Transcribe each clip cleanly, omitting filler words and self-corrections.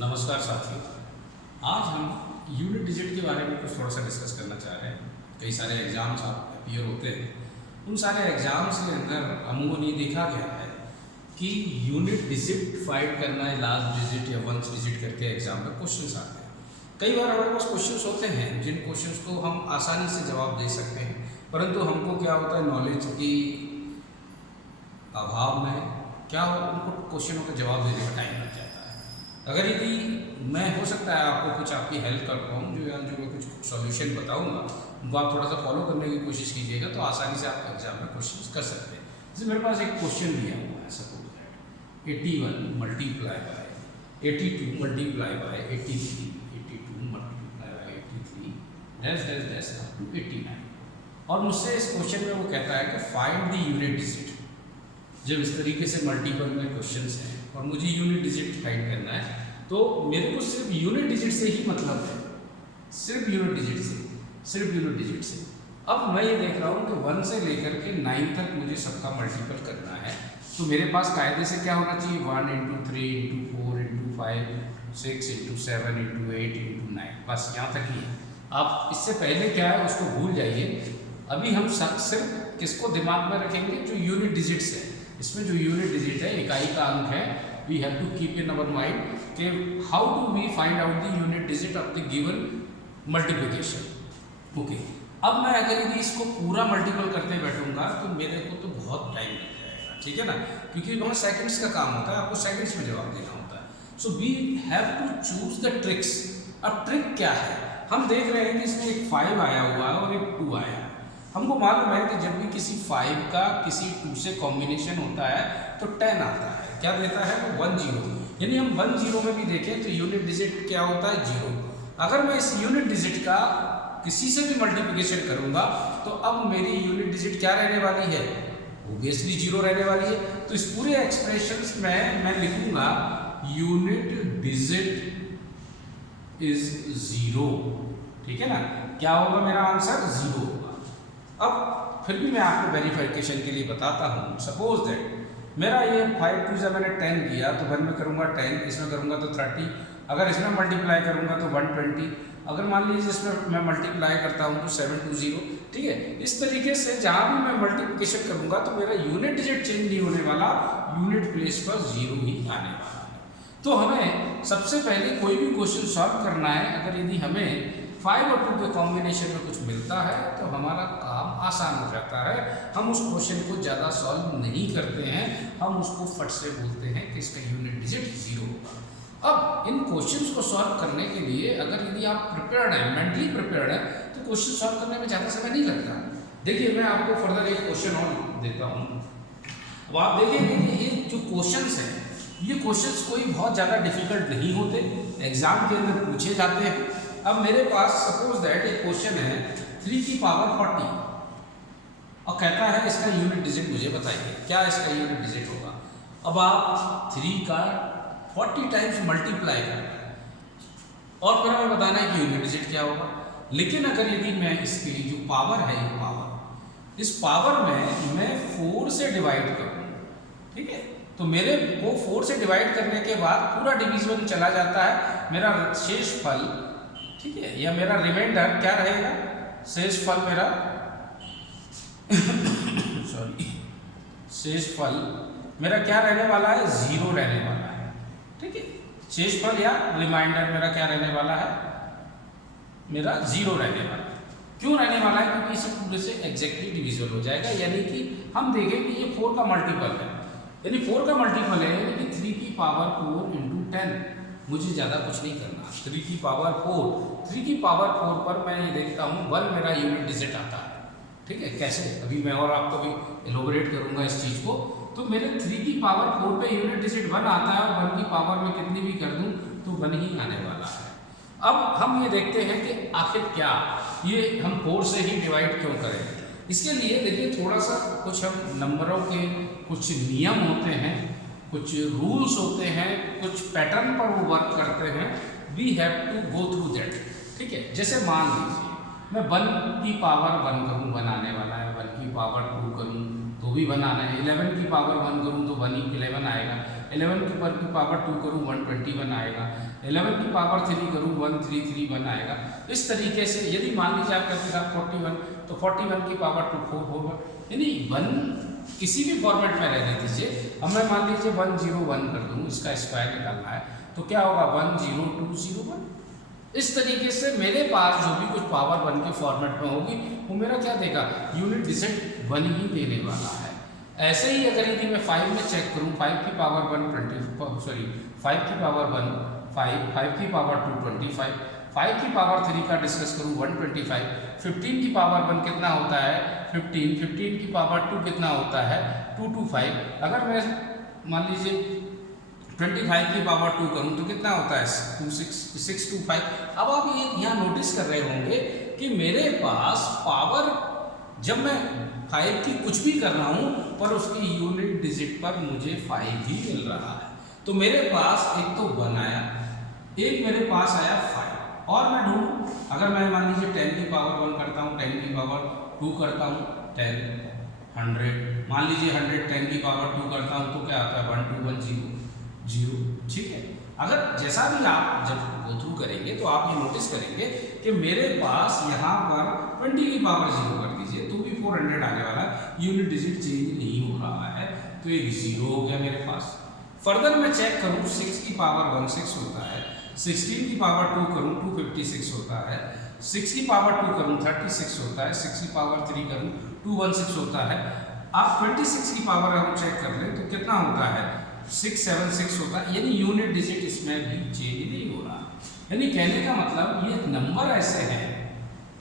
नमस्कार साथियों। आज हम यूनिट डिजिट के बारे में कुछ थोड़ा सा डिस्कस करना चाह रहे हैं। कई सारे एग्ज़ाम्स आप अपीयर होते हैं, उन सारे एग्ज़ाम्स के अंदर अमूमन ये देखा गया है कि यूनिट डिजिट फाइंड करना है, लास्ट डिजिट या वंस डिजिट करके एग्ज़ाम में क्वेश्चंस आते हैं। कई बार हमारे पास क्वेश्चंस होते हैं जिन क्वेश्चंस को हम आसानी से जवाब दे सकते हैं, परंतु हमको क्या होता है, नॉलेज की अभाव में क्या उनको क्वेश्चनों का जवाब देने का टाइम लग जाता है। अगर यदि मैं हो सकता है आपको कुछ आपकी हेल्प कर पाऊँ, जो मैं कुछ सॉल्यूशन बताऊंगा उनको आप थोड़ा सा फॉलो करने की कोशिश कीजिएगा तो आसानी से आप एग्जाम में क्वेश्चन कर सकते हैं। जैसे मेरे पास एक क्वेश्चन दिया हुआ है, suppose that 81 multiply by 82 multiply by 83, 82 multiply by 83 dash dash dash up to 89, और मुझसे इस क्वेश्चन में वो कहता है कि फाइंड द यूनिट डिजिट। जब इस तरीके से मल्टीपल में क्वेश्चंस हैं और मुझे यूनिट डिजिट फाइंड करना है तो मेरे को सिर्फ यूनिट डिजिट से ही मतलब है, सिर्फ यूनिट डिजिट से, सिर्फ यूनिट डिजिट से। अब मैं ये देख रहा हूँ कि 1 से लेकर के 9 तक मुझे सबका मल्टीपल करना है, तो मेरे पास कायदे से क्या होना चाहिए, 1 × 3 × 4 × 5 6 × 7 × 8 × 9, बस यहाँ तक ही है। आप इससे पहले क्या है उसको भूल जाइए। अभी हम सिर्फ किसको दिमाग में रखेंगे, जो यूनिट डिजिट्स है। इसमें जो यूनिट डिजिट है, इकाई का अंक है, we have to keep in our mind कि how do we find out the unit digit of the given multiplication. Okay, अब मैं अगर यदि इसको पूरा मल्टीपल करते बैठूंगा तो मेरे को तो बहुत टाइम लग जाएगा, ठीक है ना, क्योंकि वहाँ सेकंड्स का काम होता है, आपको सेकंड्स में जवाब देना होता है। So we have to choose the tricks. अब ट्रिक क्या है, हम देख रहे हैं कि इसमें एक 5 आया हुआ है और एक 2 आया है। हमको मालूम है कि जब भी किसी 5 का किसी 2 से कॉम्बिनेशन होता है तो 10 आता है, क्या देता है वो 1 0, यानी हम 1 0 में भी देखें तो यूनिट डिजिट क्या होता है, 0। अगर मैं इस यूनिट डिजिट का किसी से भी मल्टीप्लिकेशन करूंगा तो अब मेरी यूनिट डिजिट क्या रहने वाली है, ऑब्वियसली 0 रहने वाली है। तो इस पूरे एक्सप्रेशंस में मैं लिखूंगा यूनिट डिजिट इज 0, ठीक है ना, क्या होगा मेरा आंसर 0 होगा। अब फिर भी मैं आपको वेरिफिकेशन के लिए बताता हूँ। सपोज दैट मेरा ये 5 2 से मैंने 10 किया तो 1 में करूँगा 10, इसमें करूँगा तो 30, अगर इसमें मल्टीप्लाई करूँगा तो 120, अगर मान लीजिए इसमें मैं मल्टीप्लाई करता हूँ तो 720, ठीक है। इस तरीके से जहाँ भी मैं मल्टीप्लिकेशन करूँगा तो मेरा यूनिट डिजिट चेंज नहीं होने वाला, यूनिट प्लेस पर 0 ही आने वाला है। तो हमें सबसे पहले कोई भी क्वेश्चन सॉल्व करना है, अगर यदि हमें 5 और 2 के कॉम्बिनेशन में कुछ मिलता है तो हमारा काम आसान हो जाता है। हम उस क्वेश्चन को ज़्यादा सॉल्व नहीं करते हैं, हम उसको फट से बोलते हैं कि इसका यूनिट डिजिट 0 होगा। अब इन क्वेश्चंस को सॉल्व करने के लिए अगर यदि आप प्रिपेयर्ड हैं, मेंटली प्रिपेयर्ड हैं, तो क्वेश्चन सॉल्व करने में ज़्यादा समय नहीं लगता। देखिए मैं आपको फर्दर एक क्वेश्चन और देता हूँ। अब आप देखेंगे कि ये जो क्वेश्चंस हैं, ये क्वेश्चंस कोई बहुत ज़्यादा डिफिकल्ट नहीं होते, एग्जाम के अंदर पूछे जाते हैं। अब मेरे पास सपोज दैट एक क्वेश्चन है 3 की पावर 40 और कहता है इसका यूनिट डिजिट मुझे बताइए, क्या इसका यूनिट डिजिट होगा। अब आप 3 का 40 टाइम्स मल्टीप्लाई करना है और फिर हमें बताना है कि यूनिट डिजिट क्या होगा। लेकिन अगर यदि मैं इसकी जो पावर है, ये पावर, इस पावर में मैं 4 से डिवाइड करूँ, ठीक है, तो मेरे को 4 से डिवाइड करने के बाद पूरा डिवीजन चला जाता है, मेरा शेष फल, ठीक है, या मेरा रिमाइंडर क्या रहेगा, शेष फल मेरा सॉरी शेष फल मेरा क्या रहने वाला है, 0 रहने वाला है, ठीक है। शेष फल या रिमाइंडर मेरा क्या रहने वाला है, मेरा 0 रहने वाला है। क्यों रहने वाला है, क्योंकि इसे पूरे से एग्जैक्टली डिविजिबल हो जाएगा, यानी कि हम देखें कि ये 4 का मल्टीपल है, यानी 4 का मल्टीपल है, यानी कि 3 की पावर 4 × 10, मुझे ज़्यादा कुछ नहीं करना। 3 की पावर 4, 3 की पावर 4 पर मैं ये देखता हूँ 1 मेरा यूनिट डिजिट आता है, ठीक है। कैसे, अभी मैं और आपको भी एलोबरेट करूँगा इस चीज़ को। तो मेरे 3 की पावर 4 पे यूनिट डिजिट 1 आता है और 1 की पावर में कितनी भी कर दूँ तो 1 ही आने वाला है। अब हम ये देखते हैं कि आखिर क्या ये हम 4 से ही डिवाइड क्यों करें। इसके लिए देखिए थोड़ा सा कुछ हम नंबरों के कुछ नियम होते हैं, कुछ रूल्स होते हैं, कुछ पैटर्न पर वो वर्क करते हैं। We have to go through that, ठीक है। जैसे मान लीजिए मैं 1 की पावर 1 करूँ, 1 आने वाला है, 1 की पावर 2 करूँ तो भी 1 आना है, 11 की पावर 1 करूँ तो 11 आएगा। 11 की पावर 2 करूँ 121 आएगा, 11 की पावर 3 करूँ 1331 आएगा। इस तरीके से यदि मान लीजिए आप कहते हैं 41 तो 41 की पावर 2 4 होगा, यानी 1 किसी भी फॉर्मेट में रहने दीजिए। अब मैं मान लीजिए 101 कर दूँ, इसका स्क्वायर निकालना है तो क्या होगा 10201। इस तरीके से मेरे पास जो भी कुछ पावर 1 के फॉर्मेट में होगी वो मेरा क्या देगा, यूनिट डिजिट 1 ही देने वाला है। ऐसे ही अगर यदि मैं 5 में चेक करूं, 5 की पावर 5 की पावर 1 5, 5 की पावर 2 25, 5 की पावर 3 का डिस्कस करूं 125, 15 की पावर 1 कितना होता है 15, 15 की पावर 2 कितना होता है 225। अगर मैं मान लीजिए 25 की पावर 2 करूँ तो कितना होता है 625। अब आप ये यहाँ नोटिस कर रहे होंगे कि मेरे पास पावर जब मैं 5 की कुछ भी कर रहा हूँ पर उसकी यूनिट डिजिट पर मुझे 5 ही मिल रहा है। तो मेरे पास एक तो 1 आया, एक मेरे पास आया 5, और मैं ढूंढूं अगर मैं मान लीजिए 10 की पावर 1 करता हूँ, 10 की पावर 2 करता हूँ 10, 100, मान लीजिए 100 10 की पावर 2 करता हूँ तो क्या आता है 1210 0। ठीक है, अगर जैसा भी आप जब गो थ्रू करेंगे तो आप ये नोटिस करेंगे कि मेरे पास यहाँ पर 20 की पावर 0 कर दीजिए तो भी 400 आने वाला है, यूनिट डिजिट चेंज नहीं हो रहा है, तो एक 0 हो गया मेरे पास। फर्दर मैं चेक करूँ 6 की पावर 16 होता है, 16 की पावर 2 करूँ 256 होता है, 6 की पावर 2 करूँ 36 होता है, 6 की पावर 3 करूँ 216 होता है। आप 26 की पावर हम चेक कर लें तो कितना होता है 676 होता है, यानी यूनिट डिजिट इसमें भी चेंज नहीं हो रहा। यानी कहने का मतलब ये नंबर ऐसे हैं,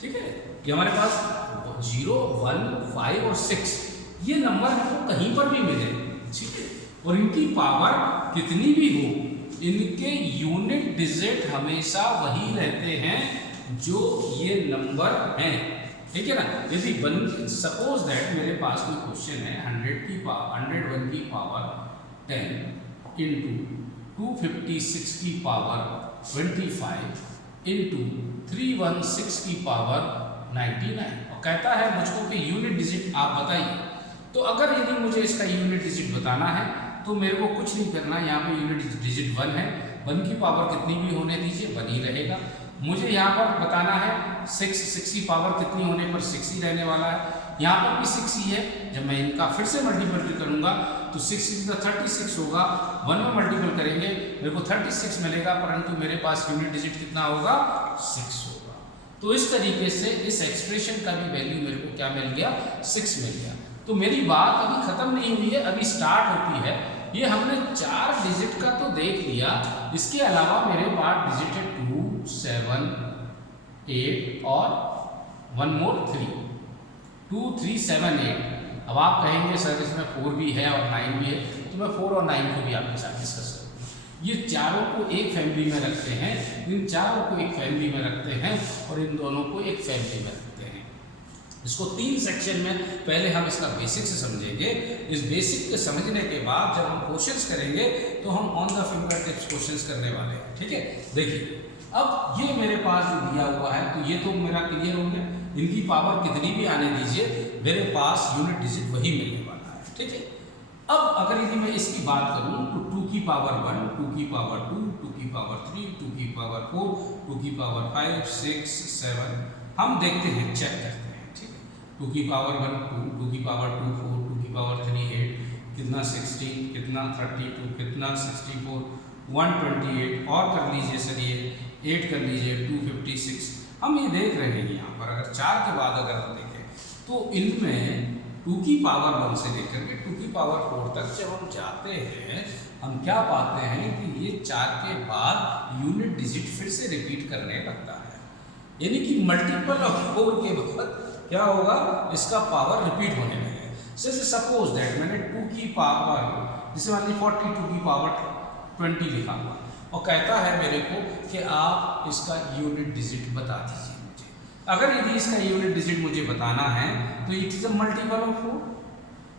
ठीक है, कि हमारे पास 0 1 5 और 6 ये नंबर हमको कहीं पर भी मिले, ठीक है, और इनकी पावर कितनी भी हो इनके यूनिट डिजिट हमेशा वही रहते हैं जो ये नंबर हैं, ठीक है ना। यदि सपोज दैट मेरे पास कोई क्वेश्चन है 101 की पावर 10 इंटू 256 की पावर 25 इंटू 316 की पावर 99 और कहता है मुझको कि यूनिट डिजिट आप बताइए। तो अगर यदि मुझे इसका यूनिट डिजिट बताना है तो मेरे को कुछ नहीं करना, यहाँ पे यूनिट डिजिट 1 है, 1 की पावर कितनी भी होने दीजिए 1 ही रहेगा। मुझे यहाँ पर बताना है 6 की पावर कितनी होने पर 6 ही रहने वाला है, यहाँ पर भी 6 ही है। जब मैं इनका फिर से मल्टीपल करूँगा तो 6 36 होगा, 1 में मल्टीपल करेंगे मेरे को 36 मिलेगा, परंतु मेरे पास यूनिट डिजिट कितना होगा 6 होगा। तो इस तरीके से इस एक्सप्रेशन का भी वैल्यू मेरे को क्या मिल गया 6 मिल गया। तो मेरी बात अभी खत्म नहीं हुई है, अभी स्टार्ट होती है। ये हमने 4 डिजिट का तो देख लिया, इसके अलावा मेरे पास डिजिट है 2 7 8 और 1 मोर 3, 2 3 7 8। अब आप कहेंगे सर इसमें 4 भी है और 9 भी है, तो मैं 4 और 9 को भी आपके साथ डिस्कस करूँगा। ये चारों को एक फैमिली में रखते हैं, इन चारों को एक फैमिली में रखते हैं और इन दोनों को एक फैमिली में रखते हैं। इसको 3 सेक्शन में पहले हम इसका बेसिक से समझेंगे। इस बेसिक के समझने के बाद जब हम क्वेश्चंस करेंगे तो हम on the finger tips questions करने वाले हैं, ठीक है। देखिए अब ये मेरे पास जो दिया हुआ है तो ये तो मेरा क्लियर हो गया, इनकी पावर कितनी भी आने दीजिए मेरे पास यूनिट डिजिट वही मिलने वाला है, ठीक है। अब अगर यदि मैं इसकी बात करूं तो 2 की पावर 1, 2 की पावर 2, 2 की पावर 3, 2 की पावर 4, 2 की पावर 5 6 7 हम देखते हैं, चेक करते हैं, ठीक है। 2 की पावर 1 2, 2 की पावर 2 4, 2 की पावर 3 8, कितना 16, कितना 32, कितना 64, 128 और कर लीजिए सर ये 8 कर लीजिए 256। हम ये देख रहे हैं यहाँ पर अगर 4 के बाद अगर हम देखें तो इनमें 2 की पावर 1 से लेकर के 2 की पावर 4 तक जब हम जाते हैं हम क्या पाते हैं कि ये 4 के बाद यूनिट डिजिट फिर से रिपीट करने लगता है, यानी कि मल्टीपल ऑफ 4 के बाद क्या होगा इसका पावर रिपीट होने लगेगा। जैसे सपोज दैट मैंने 2 की पावर जैसे मान लीजिए 42 की पावर 20 लिखा हुआ और कहता है मेरे को कि आप इसका यूनिट डिजिट बता दीजिए मुझे। अगर यदि इसका यूनिट डिजिट मुझे बताना है तो it is a multiple of 4,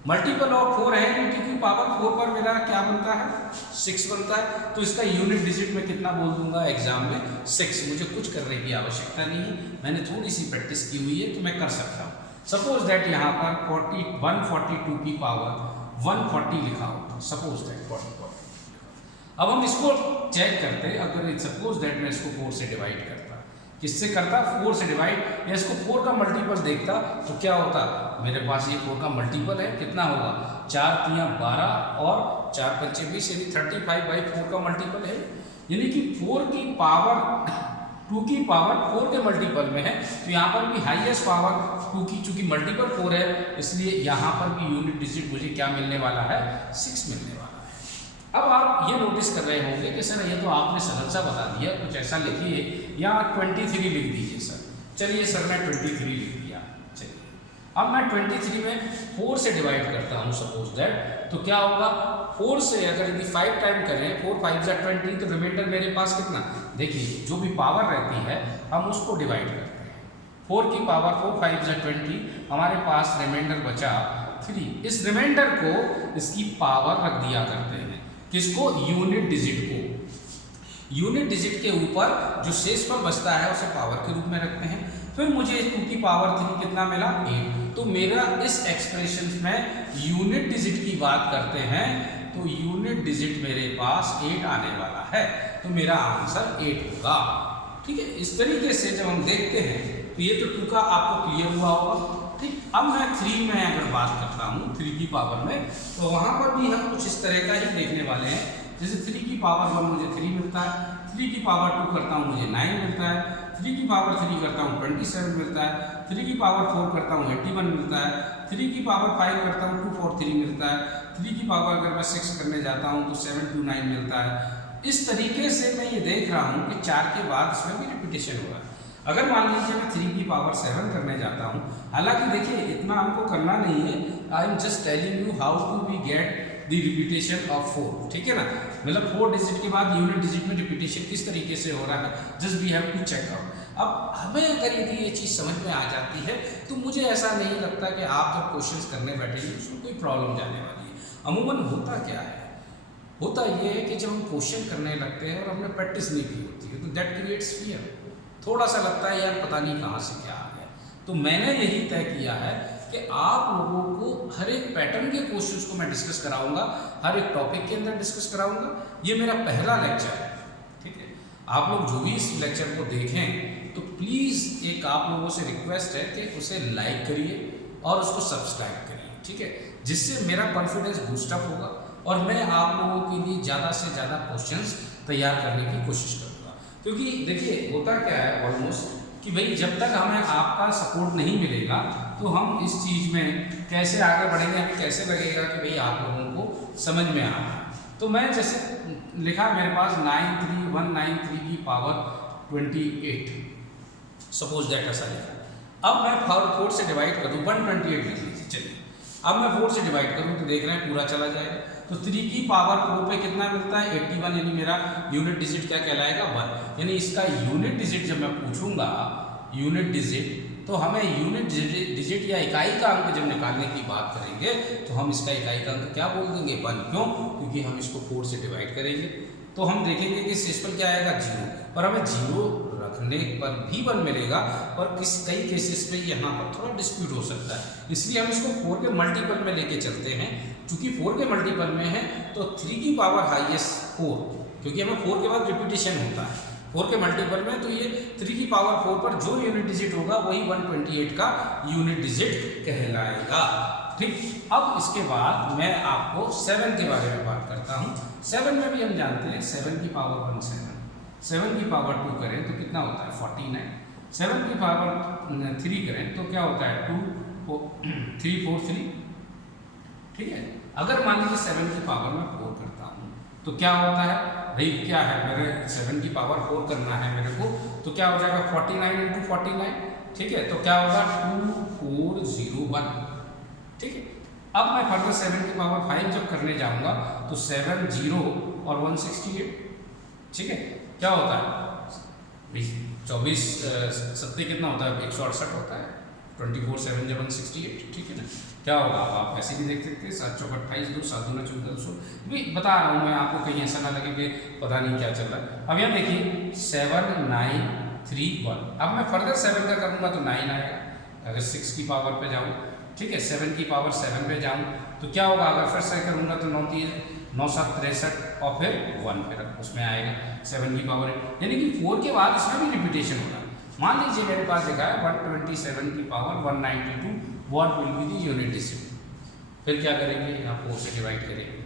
multiple of 4 है, यूनिट की पावर 4 पर मेरा क्या बनता है 6 बनता है, तो इसका यूनिट डिजिट में कितना बोल दूंगा एग्जाम में 6। मुझे कुछ करने की आवश्यकता नहीं है, मैंने थोड़ी सी प्रैक्टिस की हुई है तो मैं कर सकता हूँ। सपोज दैट यहाँ पर 142 की पावर 140 लिखा होगा, सपोज दैट 40 अब हम इसको चेक करते, अगर सपोज दैट मैं इसको 4 से डिवाइड करता, किससे करता, 4 से डिवाइड, या इसको 4 का मल्टीपल देखता तो क्या होता, मेरे पास ये 4 का मल्टीपल है, कितना होगा, 4 तिया 12 और 4 पंचे 20, यानी 35/4 का मल्टीपल है, यानी कि 4 की पावर 2 की पावर 4 के मल्टीपल में है, तो यहाँ पर भी हाईएस्ट पावर 2 की, चूंकि मल्टीपल 4 है इसलिए यहाँ पर भी यूनिट डिजिट मुझे क्या मिलने वाला है, 6 मिलने वाला है। अब आप ये नोटिस कर रहे होंगे कि सर ये तो आपने सरल सा बता दिया, कुछ ऐसा लिखिए, यहाँ 23 लिख दीजिए सर। चलिए सर मैं 23 लिख दिया। चलिए अब मैं 23 में 4 से डिवाइड करता हूँ सपोज दैट, तो क्या होगा, 4 से अगर यदि 5 टाइम करें, 4 5 20, तो रिमाइंडर मेरे पास कितना, देखिए जो भी पावर रहती है हम उसको डिवाइड करते हैं, 4 की पावर 4 5 20, हमारे पास रिमाइंडर बचा 3। इस रिमाइंडर को इसकी पावर रख दिया करते हैं, किसको, यूनिट डिजिट को। यूनिट डिजिट के ऊपर जो शेषफल बचता है उसे पावर के रूप में रखते हैं। फिर मुझे 2 की पावर 3 कितना मिला, 8। तो मेरा इस एक्सप्रेशन में यूनिट डिजिट की बात करते हैं तो यूनिट डिजिट मेरे पास 8 आने वाला है, तो मेरा आंसर 8 होगा। ठीक है, इस तरीके से जब हम देखते हैं तो ये तो 2 का आपको क्लियर हुआ होगा। ठीक, अब मैं 3 में अगर बात करता हूँ 3 की पावर में, तो वहाँ पर भी हम कुछ इस तरह का ही देखने वाले हैं। जैसे 3 की पावर 1 मुझे 3 मिलता है, 3 की पावर 2 करता हूँ मुझे 9 मिलता है, 3 की पावर 3 करता हूँ 27 मिलता है, 3 की पावर 4 करता हूँ 81 मिलता है, 3 की पावर 5 करता हूँ 243 मिलता है, 3 की पावर अगर मैं 6 करने जाता हूँ तो 729 मिलता है। इस तरीके से मैं ये देख रहा हूँ कि 4 के बाद इसमें भी रिपीटेशन हो रहा है। अगर मान लीजिए मैं 3 की पावर 7 करने जाता हूँ, हालांकि देखिए इतना हमको करना नहीं है, I am just telling you how to we get the repetition of 4, ठीक है ना, मतलब 4 डिजिट के बाद यूनिट डिजिट में रिपीटेशन किस तरीके से हो रहा है, just we have to check out. अब हमें अगर यदि ये चीज़ समझ में आ जाती है तो मुझे ऐसा नहीं लगता कि आप जब क्वेश्चंस करने बैठेंगे उसमें कोई प्रॉब्लम जाने वाली है। अमूमन होता क्या है, होता ये है कि जब हम क्वेश्चन करने लगते हैं और हमने प्रैक्टिस नहीं की होती है तो दैट क्रिएट्स फियर, थोड़ा सा लगता है यार पता नहीं कहाँ से क्या आ गया। तो मैंने यही तय किया है कि आप लोगों को हर एक पैटर्न के क्वेश्चंस को मैं डिस्कस कराऊंगा, हर एक टॉपिक के अंदर डिस्कस कराऊंगा। ये मेरा पहला लेक्चर है, ठीक है। आप लोग जो भी इस लेक्चर को देखें तो प्लीज़ एक आप लोगों से रिक्वेस्ट है कि उसे लाइक करिए और उसको सब्सक्राइब करिए, ठीक है, जिससे मेरा कॉन्फिडेंस बूस्टअप होगा और मैं आप लोगों के लिए ज़्यादा से ज़्यादा क्वेश्चंस तैयार करने की कोशिश करूँगा। क्योंकि देखिए होता क्या है ऑलमोस्ट कि भाई जब तक हमें आपका सपोर्ट नहीं मिलेगा तो हम इस चीज़ में कैसे आगे बढ़ेंगे, हमें कैसे लगेगा कि भाई आप लोगों को समझ में आ रहा है। तो मैं जैसे लिखा मेरे पास 193 की पावर 28, सपोज दैट ऐसा लिखा। अब मैं 4 से डिवाइड कर दूँ, 128 लिख लीजिए। चलिए अब मैं 4 से डिवाइड करूँ तो देख रहे हैं पूरा चला जाएगा। तो 3 की पावर 4 पे कितना मिलता है, 81, यानी मेरा यूनिट डिजिट क्या कहलाएगा, 1। यानी इसका यूनिट डिजिट जब मैं पूछूंगा यूनिट डिजिट, तो हमें यूनिट डिजिट या इकाई का अंक जब निकालने की बात करेंगे तो हम इसका इकाई का अंक क्या बोल देंगे, 1। क्यों, क्योंकि हम इसको 4 से डिवाइड करेंगे तो हम देखेंगे कि शेषफल क्या आएगा, 0। और हमें 0 रखने पर भी 1 मिलेगा और कई केसेस में यहाँ पर थोड़ा डिस्प्यूट हो सकता है, इसलिए हम इसको 4 के मल्टीपल में लेके चलते हैं। चूंकि 4 के मल्टीपल में है तो 3 की पावर हाईएस्ट 4, क्योंकि हमें 4 के बाद रिपीटेशन होता है 4 के मल्टीपल में, तो ये 3 की पावर 4 पर जो यूनिट डिजिट होगा वही 128 का यूनिट डिजिट कहलाएगा। ठीक, अब इसके बाद मैं आपको 7 के बारे में बात करता हूँ। 7 में भी हम जानते हैं 7 की पावर 1 7, 7 की पावर 2 करें तो कितना होता है 49, 7 की पावर 3 करें तो क्या होता है 3 4 3, ठीक है। अगर मान लीजिए 7 की पावर में 4 करता हूँ तो क्या होता है, भाई क्या है, मेरे 7 की पावर 4 करना है मेरे को, तो क्या हो जाएगा 49 × 49, ठीक है। तो क्या होगा 2401, ठीक है। अब मैं फर्दर 7 की पावर 5 जब करने जाऊंगा तो 7 0 और 168, ठीक है। क्या होता है 24 7 कितना होता है 168 होता है, 24 7 जब 168, ठीक है ना। क्या होगा, आप ऐसे भी देख सकते हैं 7 चौक 28 2 7 दूना 14 भी बता रहा हूँ मैं आपको, कहीं ऐसा ना लगे कि पता नहीं क्या चल रहा है। अब यहाँ देखिए 7 9 3 1, अब मैं फर्दर 7 का करूँगा तो 9 आएगा। अगर 6 की पावर पे जाऊँ, ठीक है, 7 की पावर 7 पे जाऊँ तो क्या होगा, अगर फिर से करूँगा तो 9 9×7 = 63 और फिर 1 फिर उसमें आएगा 7 की पावर 8, यानी कि 4 के बाद इसमें भी रिपीटेशन होगा। मान लीजिए मेरे पास लिखा है 127 की power 192, what will be the unit digit. फिर क्या करेंगे, यहाँ 4 से डिवाइड करेंगे,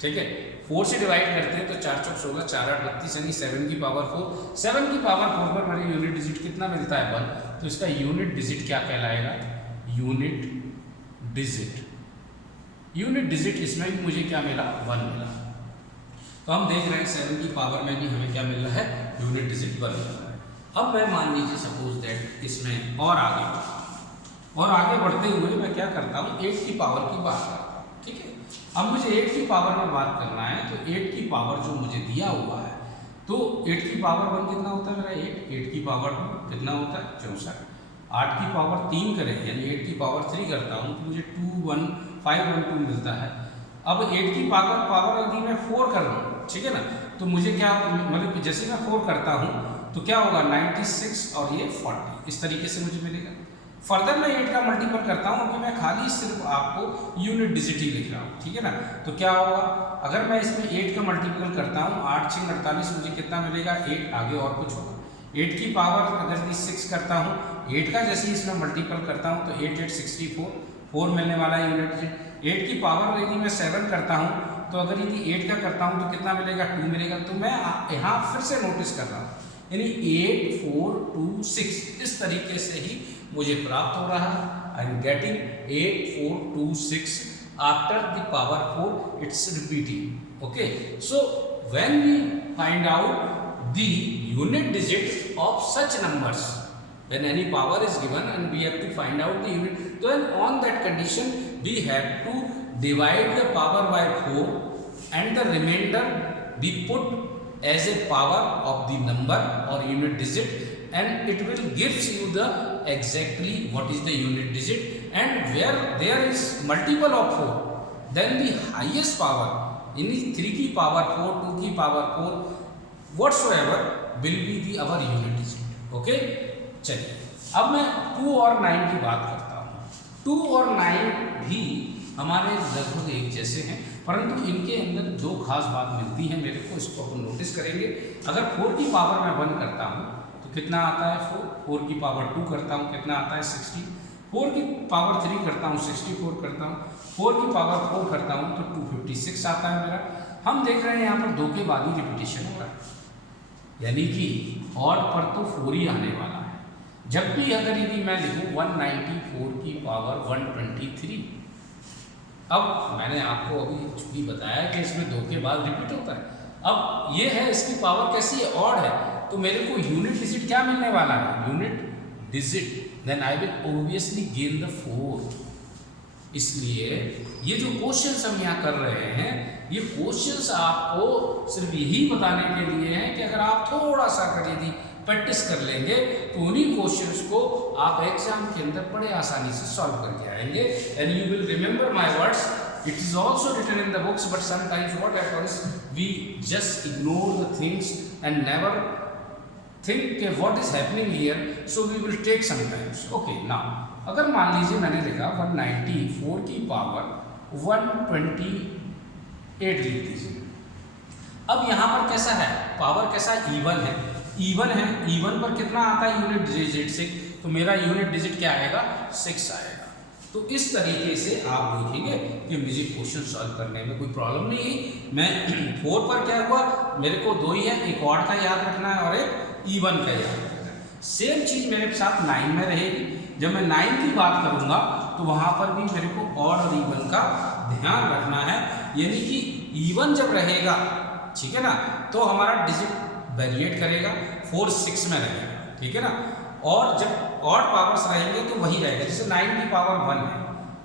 ठीक है। 4 से डिवाइड करते हैं तो 4 चौक 16, 4 8 32, यानी 7 की पावर 4। 7 की पावर 4 पर हमारे यूनिट डिजिट कितना मिलता है 1, तो इसका यूनिट डिजिट क्या कहलाएगा, यूनिट डिजिट। यूनिट डिजिट इसमें भी मुझे क्या मिला 1 मिला। तो हम देख रहे हैं 7 की पावर में भी हमें क्या मिल रहा है, यूनिट डिजिट 1 मिल रहा है। अब मैं मान लीजिए सपोज दैट इसमें और आगे बढ़ते हुए मैं क्या करता हूँ 8 की पावर की बात करता हूँ, ठीक है। अब मुझे 8 की पावर में बात करना है, तो 8 की पावर जो मुझे दिया हुआ है, तो 8 की पावर 1 कितना होता है मेरा 8 की पावर 2 कितना होता है 64, 8 की पावर 3 करें यानी 8 की पावर 3 करता हूँ तो मुझे 21512 मिलता है। अब 8 की पावर यदि मैं 4 कर लूँ, ठीक है ना, तो मुझे क्या मतलब जैसे मैं 4 करता हूँ तो क्या होगा 96 और ये 40, इस तरीके से मुझे मिलेगा। फर्दर मैं 8 का मल्टीपल करता हूँ, अभी मैं खाली सिर्फ आपको यूनिट डिजिट ही लिख रहा हूँ, ठीक है ना। तो क्या होगा, अगर मैं इसमें 8 का मल्टीपल करता हूँ 8 6 48, मुझे कितना मिलेगा 8, आगे और कुछ होगा। 8 की पावर अगर 6 करता हूँ, 8 का जैसे इसमें मल्टीपल करता हूँ तो 8 8 64, 4 मिलने वाला है यूनिट डिजिट। 8 की पावर यदि मैं 7 करता हूँ, तो अगर यदि 8 का करता हूँ तो कितना मिलेगा 2 मिलेगा। तो मैं यहाँ फिर से नोटिस कर रहा हूँ, यानी 8 4 2 6 इस तरीके से ही मुझे प्राप्त हो रहा है। I am getting 8 4 2 6 after the power 4 it's repeating. Okay, so when we find out the unit digit of such numbers, when any power is given and we have to find out the unit, then on that condition we have to divide the power by 4 and the remainder be put as a power of the number or unit digit, and it will gives you the exactly what is the unit digit. And where there is multiple of 4, then the highest power in 3 की power 4, 2 की power 4 whatsoever will be the our unit digit। okay, चलिए अब मैं 2 और 9 की बात करता हूँ। 2 और 9 भी हमारे लगभग एक जैसे हैं, परंतु इनके अंदर दो खास बात मिलती है मेरे को, इसको अपन नोटिस करेंगे। अगर 4 की पावर में 1 करता हूँ तो कितना आता है 4, 4 की पावर 2 करता हूँ कितना आता है 60, 4 की पावर 3 करता हूँ 64 करता हूँ, 4 की पावर 4 करता हूँ तो 256 आता है मेरा। हम देख रहे हैं यहाँ पर 2 के बाद ही रिपीटेशन हो रहा है, यानी कि ऑड पर तो 4 ही आने वाला है। जब भी अगर यदि मैं लिखूँ 194 की पावर 123, अब मैंने आपको अभी चूंकि बताया कि इसमें 2 के बाद रिपीट होता है, अब ये है इसकी पावर कैसी है ऑड है, तो मेरे को यूनिट डिजिट क्या मिलने वाला है unit digit, then I will obviously gain the 4। इसलिए ये जो क्वेश्चंस हम यहाँ कर रहे हैं, ये क्वेश्चंस आपको सिर्फ यही बताने के लिए हैं कि अगर आप थोड़ा सा अगर यदि प्रैक्टिस कर लेंगे तो उन्हीं क्वेश्चंस को आप एग्जाम के अंदर बड़े आसानी से सॉल्व करके आएंगे, and you will remember my words. It is also written in the books, but sometimes what happens we just ignore the things and never think के what is happening here, so we will take sometimes. Okay, now अगर मान लीजिए मैंने लिखा 194 की power 128 लिख दीजिए। अब यहाँ पर कैसा है, पावर कैसा इवन है, इवन है, इवन पर कितना आता है यूनिट डिजिट 6, तो मेरा यूनिट डिजिट क्या आएगा 6 आएगा। तो इस तरीके से आप देखेंगे कि मुझे क्वेश्चन सॉल्व करने में कोई प्रॉब्लम नहीं है। मैं 4 पर क्या हुआ, मेरे को 2 ही है, एक ऑड का याद रखना है और एक इवन का याद रखना है। सेम चीज मेरे साथ 9 में रहेगी। जब मैं 9 की बात करूंगा तो वहां पर भी मेरे को ऑड और इवन का ध्यान रखना है, यानी कि इवन जब रहेगा, ठीक है ना, तो हमारा डिजिट वेरिएट करेगा, 4 6 में रहेगा, ठीक है ना, और जब ऑड पावर्स रहेंगे तो वही रहेगा। जैसे 9 की पावर 1 है,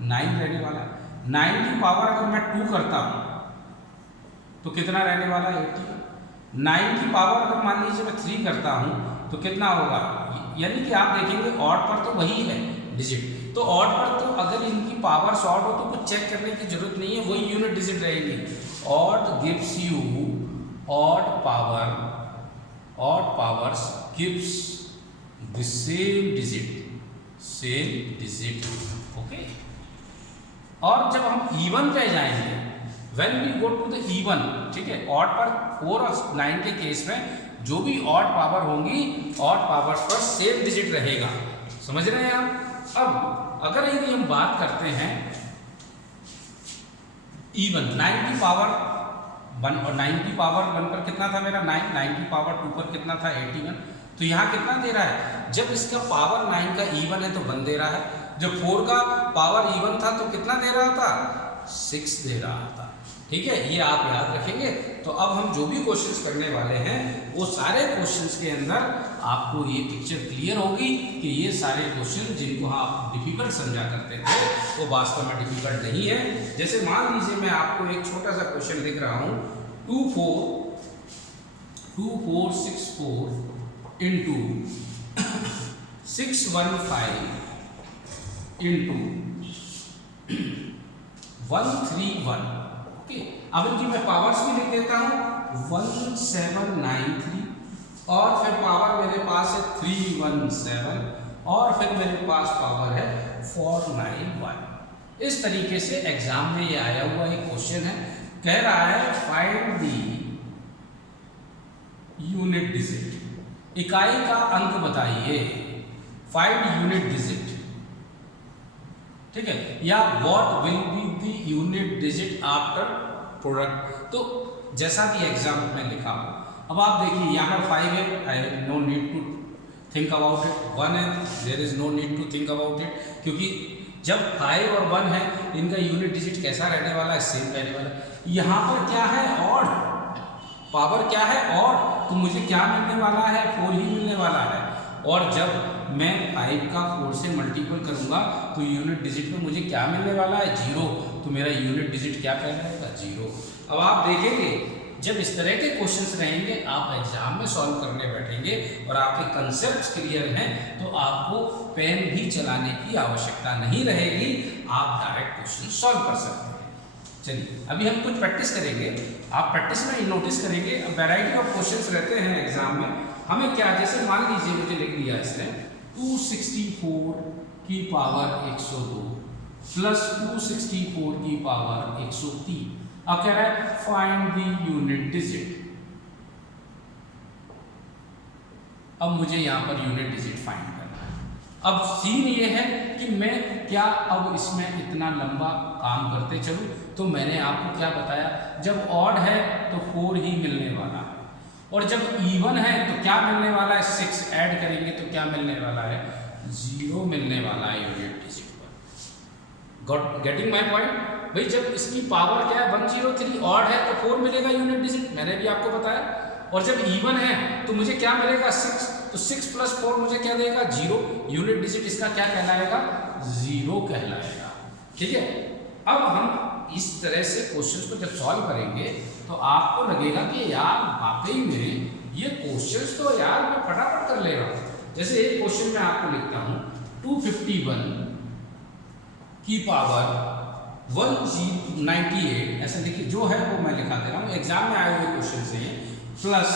9 रहने वाला है। 9 की पावर अगर मैं 2 करता हूँ तो कितना रहने वाला है 80। 9 की पावर अगर मान लीजिए मैं 3 करता हूँ तो कितना होगा, यानी कि आप देखेंगे ऑड पर तो वही है डिजिट, तो ऑड पर तो अगर इनकी पावर ऑड हो तो कुछ चेक करने की जरूरत नहीं है, वही यूनिट डिजिट रहेगी। Odd gives you odd power, odd powers gives the same digit, okay। और जब हम इवन पे जाएंगे when we go to the even, ठीक है, ऑड पर 4 और 9 के केस में जो भी ऑड पावर होंगी, ऑड पावर्स पर सेम डिजिट रहेगा। समझ रहे हैं आप? अब अगर यदि हम बात करते हैं इवन, 9 की पावर 1 और 9 की पावर 1 पर कितना था मेरा 9, 9 की पावर 2 पर कितना था 81। तो यहाँ कितना दे रहा है? जब इसका पावर 9 का इवन है तो 1 दे रहा है, जब 4 का पावर इवन था तो कितना दे रहा था? 6 दे रहा था। ठीक है, ये आप याद रखेंगे। तो अब हम जो भी क्वेश्चंस करने वाले हैं वो सारे क्वेश्चंस के अंदर आपको ये पिक्चर क्लियर होगी कि ये सारे क्वेश्चन जिनको आप डिफिकल्ट समझा करते थे वो वास्तव में डिफिकल्ट नहीं है। जैसे मान लीजिए मैं आपको एक छोटा सा क्वेश्चन लिख रहा हूँ, 2464 इंटू 615 इंटू 131। ओके, अब इनकी मैं पावर्स भी लिख देता हूँ, 1793 और फिर पावर मेरे पास है 317 और फिर मेरे पास पावर है 491। इस तरीके से एग्जाम में ये आया हुआ एक क्वेश्चन है, कह रहा है फाइंड दी यूनिट डिजिट, इकाई का अंक बताइए, फाइंड यूनिट डिजिट, ठीक है, या what will be the unit digit after product. तो जैसा कि एग्जाम में लिखा हो, अब आप देखिए यहाँ पर 5 है, I have no need to think about it, 1 है, there is no need to think about it, क्योंकि जब 5 और 1 है इनका यूनिट डिजिट कैसा रहने वाला है? सेम रहने वाला है। यहाँ पर क्या है? ऑड पावर क्या है? ऑड, तो मुझे क्या मिलने वाला है? 4 ही मिलने वाला है। और जब मैं 5 का 4 से मल्टीपल करूंगा तो यूनिट डिजिट में मुझे क्या मिलने वाला है? 0। तो मेरा यूनिट डिजिट क्या कहलाएगा? 0। अब आप देखेंगे जब इस तरह के क्वेश्चंस रहेंगे आप एग्जाम में सॉल्व करने बैठेंगे और आपके कंसेप्ट क्लियर हैं तो आपको पेन भी चलाने की आवश्यकता नहीं रहेगी, आप डायरेक्ट क्वेश्चन सॉल्व कर सकते हैं। चलिए अभी हम कुछ प्रैक्टिस करेंगे, आप प्रैक्टिस में नोटिस करेंगे वैरायटी ऑफ क्वेश्चंस रहते हैं एग्जाम में। हमें क्या, जैसे मान लीजिए मुझे लिख दिया इसने 264 की पावर 102 प्लस 264 की पावर 103। अब कह रहा है फाइंड द यूनिट डिजिट। अब मुझे यहां पर यूनिट डिजिट फाइंड करना है। अब सीन ये है कि मैं क्या अब इसमें इतना लंबा काम करते चलूं, तो मैंने आपको क्या बताया, जब ऑड है तो 4 ही मिलने वाला है और जब इवन है तो क्या मिलने वाला है? 6 ऐड करेंगे तो क्या मिलने वाला है? 0 मिलने वाला है यूनिट डिजिट पर। Getting my point? भाई जब इसकी पावर क्या है 103, ऑड है तो 4 मिलेगा यूनिट डिजिट, मैंने भी आपको बताया। और जब इवन है तो मुझे क्या मिलेगा? 6, तो 6 प्लस 4 मुझे क्या देगा? 0। यूनिट डिजिट इसका क्या कहलाएगा? 0 कहलाएगा। ठीक है, अब हम इस तरह से क्वेश्चंस को जब सॉल्व करेंगे तो आपको लगेगा कि यार वाकई में ये क्वेश्चंस तो यार मैं फटाफट कर ले रहा हूँ। जैसे एक क्वेश्चन मैं आपको लिखता हूँ 251 की पावर 198, ऐसा देखिए जो है वो मैं लिखा दे रहा हूँ, एग्जाम में आए हुए क्वेश्चन से ये, प्लस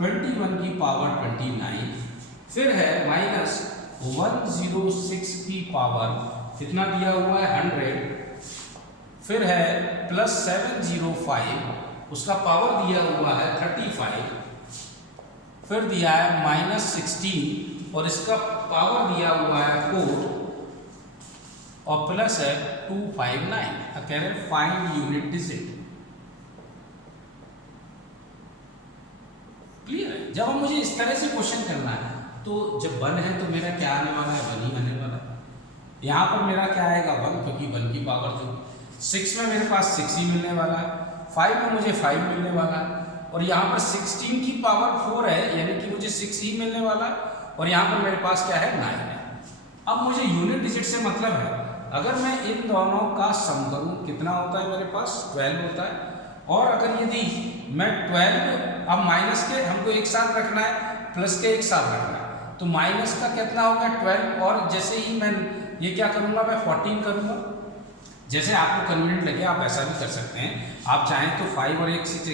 21 की पावर 29, फिर है माइनस 106 की पावर कितना दिया हुआ है 100, फिर है प्लस 705 उसका पावर दिया हुआ है 35, फिर दिया है माइनस 16 और इसका पावर दिया हुआ है 4 और प्लस है 259। कह रहे हैं फाइंड यूनिट डिजिट। क्लियर है? जब हम मुझे इस तरह से क्वेश्चन करना है तो जब 1 है तो मेरा क्या आने वाला है? 1 ही आने वाला है। यहाँ पर मेरा क्या आएगा? 1, क्योंकि 1 की पावर जो 6 में मेरे पास 6 ही मिलने वाला है, 5 में मुझे 5 मिलने वाला है और यहाँ पर 16 की पावर 4 है यानी कि मुझे 6 ही मिलने वाला है और यहाँ पर मेरे पास क्या है 9 है। अब मुझे यूनिट डिजिट से मतलब है अगर मैं इन दोनों का सम करूँ कितना होता है मेरे पास? 12 होता है। और अगर यदि मैं 12 अब माइनस के हमको एक साथ रखना है, प्लस के एक साथ रखना है, तो माइनस का कितना होगा 12 और जैसे ही मैं ये क्या करूँगा मैं 14 करूँगा। जैसे आपको कन्वीनियंट लगे आप ऐसा भी कर सकते हैं, आप चाहें तो 5 और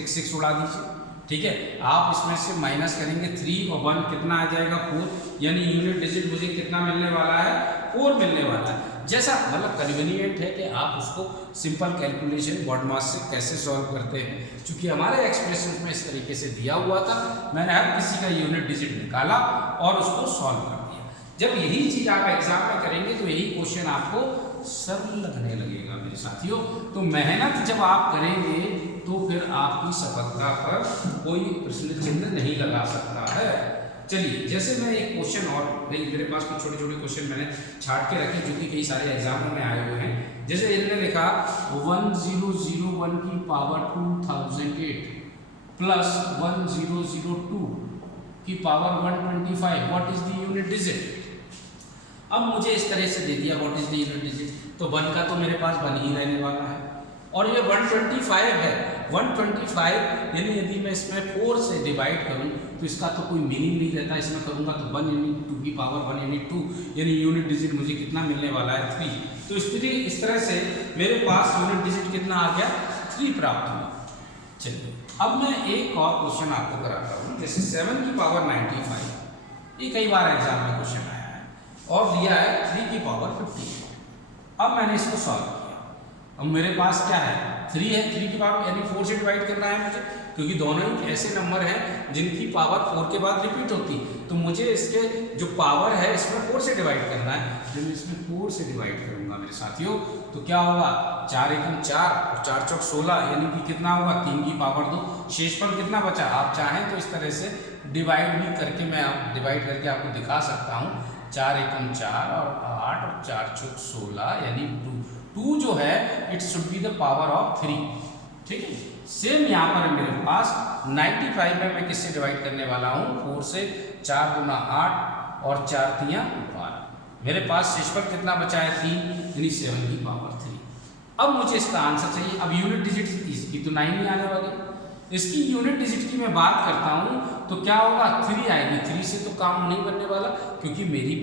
6 उड़ा दीजिए। ठीक है, आप इसमें से माइनस करेंगे 3 और 1 कितना आ जाएगा 4, यानी यूनिट डिजिट मुझे कितना मिलने वाला है? 4 मिलने वाला है। जैसा मतलब कन्वीनियंट है कि आप उसको सिंपल कैलकुलेशन बॉड मास से कैसे सॉल्व करते हैं। क्योंकि हमारे एक्सप्रेशन में इस तरीके से दिया हुआ था, मैंने हर किसी का यूनिट डिजिट निकाला और उसको सॉल्व कर दिया। जब यही चीज़ आप एग्जाम में करेंगे तो यही क्वेश्चन आपको सरल लगने लगेगा मेरे साथियों। तो मेहनत जब आप करेंगे तो फिर आपकी सफलता पर कोई प्रश्न चिन्ह नहीं लगा सकता है। चलिए, जैसे मैं एक क्वेश्चन और मेरे पास कुछ छोटे छोटे क्वेश्चन मैंने छाट के रखे जो कि कई सारे एग्जामों में आए हुए हैं। जैसे इन्होंने लिखा 1001 की पावर 2008 प्लस 1002 की power 125, what is the unit digit. अब मुझे इस तरह से दे दिया what is the unit digit, तो 1 का तो मेरे पास 1 ही रहने वाला है और ये 125 है। 125 यानी यदि मैं इसमें 4 से डिवाइड करूं तो इसका तो कोई मीनिंग नहीं रहता। इसमें करूंगा तो 1 यानी 2 की पावर 1 यानी 2 यानी यूनिट डिजिट मुझे कितना मिलने वाला है 3। तो इस तरह से मेरे पास यूनिट डिजिट कितना आ गया 3 प्राप्त हुआ। चलिए, अब मैं एक और क्वेश्चन आपको कराता हूँ। जैसे 7 की पावर 95, ये कई बार एग्जाम में क्वेश्चन आया है और दिया है 3 की पावर 50। अब मैंने इसको सॉल्व किया। अब मेरे पास क्या है 3 है, 3 की पावर यानी 4 से डिवाइड करना है मुझे, क्योंकि दोनों ही ऐसे नंबर हैं जिनकी पावर 4 के बाद रिपीट होती। तो मुझे इसके जो पावर है इसमें 4 से डिवाइड करना है। जब मैं इसमें 4 से डिवाइड करूंगा मेरे साथियों तो क्या होगा 4 एकम 4 और 4 चौक 16 यानी कि कितना होगा 3 की पावर 2। शेषफल कितना बचा, आप चाहें तो इस तरह से डिवाइड भी करके मैं डिवाइड करके आपको दिखा सकता हूँ। 4 एकम 4 और 8 और 4 चौक 16 यानी 2 जो है it should be the power of 3। ठीक है, सेम यहाँ पर मेरे पास 95 में मैं किससे डिवाइड करने वाला हूँ 4 से। 4 गुना 8 और 4 तियाँ 12। मेरे पास शेषफल कितना बचा है 3 यानी 7 की पावर 3। अब मुझे इसका आंसर चाहिए। अब यूनिट डिजिट इसकी तो 9 ही आने वाली, इसकी यूनिट डिजिट की मैं बात करता हूँ तो क्या होगा 3 आएगी। 3 से तो काम नहीं बनने वाला क्योंकि मेरी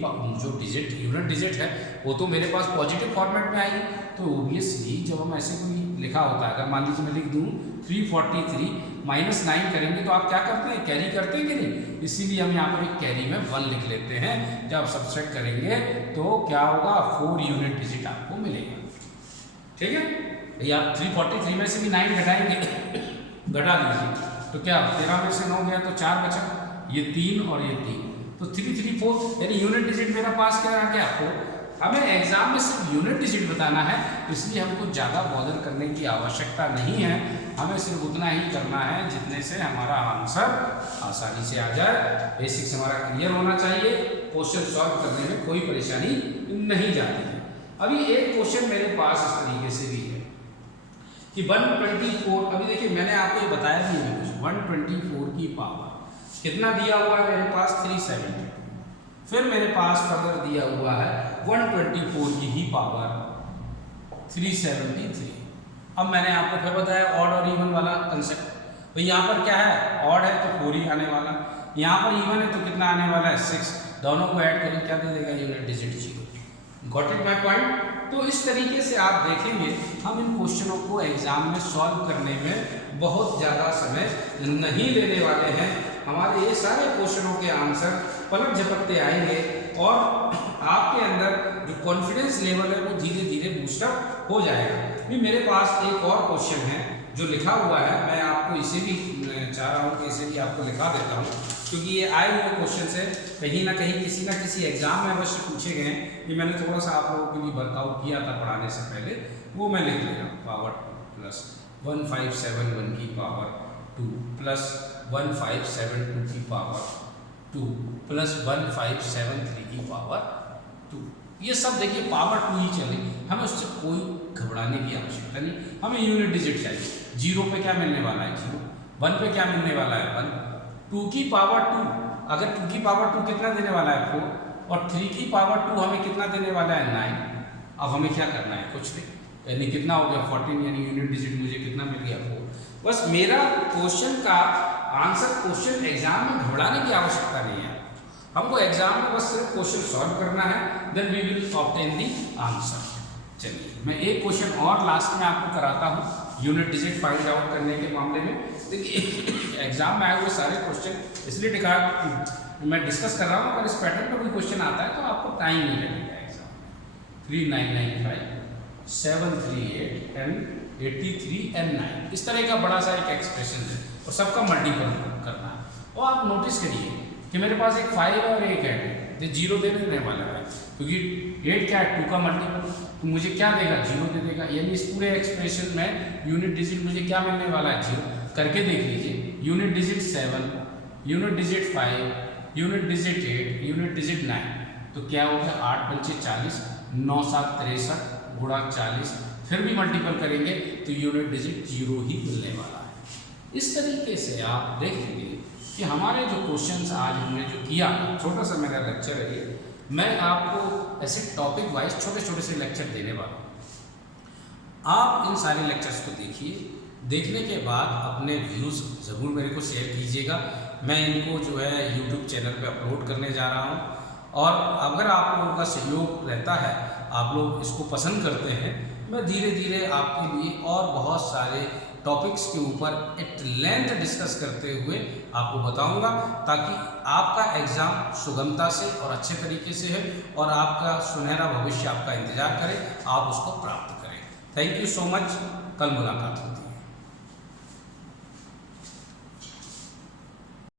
जो डिजिट यूनिट डिजिट है वो तो मेरे पास पॉजिटिव फॉर्मेट में आएगी। तो ओबियसली जब हम ऐसे कोई लिखा होता है, अगर मान लीजिए मैं लिख दूँ 343 माइनस 9 करेंगे तो आप क्या करते हैं कैरी करते हैं कि नहीं, इसीलिए हम यहाँ पर एक कैरी में 1 लिख लेते हैं। जब सब्सट्रैक्ट करेंगे तो क्या होगा 4 यूनिट डिजिट आपको मिलेगा। ठीक है भैया, आप 343 में से भी 9 घटाएंगे घटा दीजिए तो क्या 13 में से 9 गया तो 4 बचा, ये 3 और ये 3 तो 3 3 4 यानी यूनिट डिजिट मेरा पास क्या आ गया 4। हमें एग्जाम में सिर्फ यूनिट डिजिट बताना है, इसलिए हमको ज़्यादा बॉदर करने की आवश्यकता नहीं है। हमें सिर्फ उतना ही करना है जितने से हमारा आंसर आसानी से आ जाए। बेसिक्स हमारा क्लियर होना चाहिए, क्वेश्चन सॉल्व करने में कोई परेशानी नहीं जाती है। अभी एक क्वेश्चन मेरे पास इस तरीके से भी है कि 124, अभी देखिए मैंने आपको ये बताया भी है 124 की पावर कितना दिया हुआ है मेरे पास 370। फिर मेरे पास फर्दर दिया हुआ है 124 की ही पावर 373। अब मैंने आपको फिर बताया ऑड और इवन वाला कंसेप्ट। तो यहाँ पर क्या है ऑड है तो 4 ही आने वाला, यहाँ पर इवन है तो कितना आने वाला है 6। दोनों को ऐड करें क्या दे देगा unit digit 0। Got it my point. तो इस तरीके से आप देखेंगे हम इन क्वेश्चनों को एग्जाम में सॉल्व करने में बहुत ज़्यादा समय नहीं लेने वाले हैं। हमारे ये सारे क्वेश्चनों के आंसर पलक झपकते आएंगे और आपके अंदर जो कॉन्फिडेंस लेवल है वो धीरे धीरे बूस्टअप हो जाएगा। भी मेरे पास एक और क्वेश्चन है जो लिखा हुआ है, मैं आपको इसे भी चाह रहा हूँ कि इसे भी आपको लिखा देता हूँ क्योंकि ये आए हुए क्वेश्चन से कहीं ना कहीं किसी ना किसी एग्जाम में अवश्य पूछे गए हैं। ये मैंने थोड़ा सा आप लोगों के लिए वर्कआउट किया था पढ़ाने से पहले, वो मैं लिख ले रहा हूँ। पावर प्लस 1571 की पावर 2 प्लस 1572 की पावर 2 प्लस 1573 की पावर 2। ये सब देखिए पावर 2 ही चले, हमें उससे कोई घबराने की आवश्यकता नहीं। हमें यूनिट डिजिट चाहिए। 0 पे क्या मिलने वाला है 0, 1 पे क्या मिलने वाला है 1, 2 की पावर 2, अगर 2 की पावर 2 कितना देने वाला है 4 और 3 की पावर 2 हमें कितना देने वाला है 9। अब हमें क्या करना है कुछ नहीं, यानी कितना हो गया 14 यानी यूनिट डिजिट मुझे कितना मिल गया 4। बस मेरा क्वेश्चन का आंसर क्वेश्चन एग्जाम में घबराने की आवश्यकता नहीं है। हमको एग्जाम में बस सिर्फ क्वेश्चन सॉल्व करना है, then we will obtain the answer. चलिए मैं एक क्वेश्चन और लास्ट में आपको कराता हूँ यूनिट डिजिट फाइंड आउट करने के मामले में। देखिए एग्जाम में आए हुए सारे क्वेश्चन इसलिए मैं डिस्कस कर रहा हूँ, अगर इस पैटर्न पर कोई क्वेश्चन आता है तो आपको टाइम नहीं लगेगा एग्जाम में। 3995 738 and 83 and 9, इस तरह का बड़ा सा एक एक्सप्रेशन है और सबका मल्टीपल करना है। और आप नोटिस करिए कि मेरे पास एक 5 और एक 8 है, तो 0 दे देने वाला है क्योंकि 8 क्या है 2 का मल्टीपल, तो मुझे क्या देगा 0 दे देगा। यानी इस पूरे एक्सप्रेशन में यूनिट डिजिट मुझे क्या मिलने वाला है 0। करके देख लीजिए, unit digit 7, unit digit 5, unit digit 8, unit digit 9, तो क्या हो गया 8 पंचे 40, 9 7 63 गुणा 40, फिर भी मल्टीपल करेंगे तो यूनिट डिजिट 0 ही मिलने वाला है। इस तरीके से आप देखेंगे कि हमारे जो क्वेश्चंस आज हमने जो किया, छोटा सा मेरा लेक्चर है ये, मैं आपको ऐसे टॉपिक वाइज छोटे छोटे से लेक्चर देने वाला हूँ। आप इन सारे लेक्चर्स को देखिए, देखने के बाद अपने व्यूज़ ज़रूर मेरे को शेयर कीजिएगा। मैं इनको जो है यूट्यूब चैनल पे अपलोड करने जा रहा हूँ, और अगर आप लोगों का सहयोग रहता है, आप लोग इसको पसंद करते हैं, मैं धीरे धीरे आपके लिए और बहुत सारे टॉपिक्स के ऊपर एट लेंथ डिस्कस करते हुए आपको बताऊंगा, ताकि आपका एग्ज़ाम सुगमता से और अच्छे तरीके से है और आपका सुनहरा भविष्य आपका इंतज़ार करे, आप उसको प्राप्त करें। Thank you so much. कल मुलाकात होती है।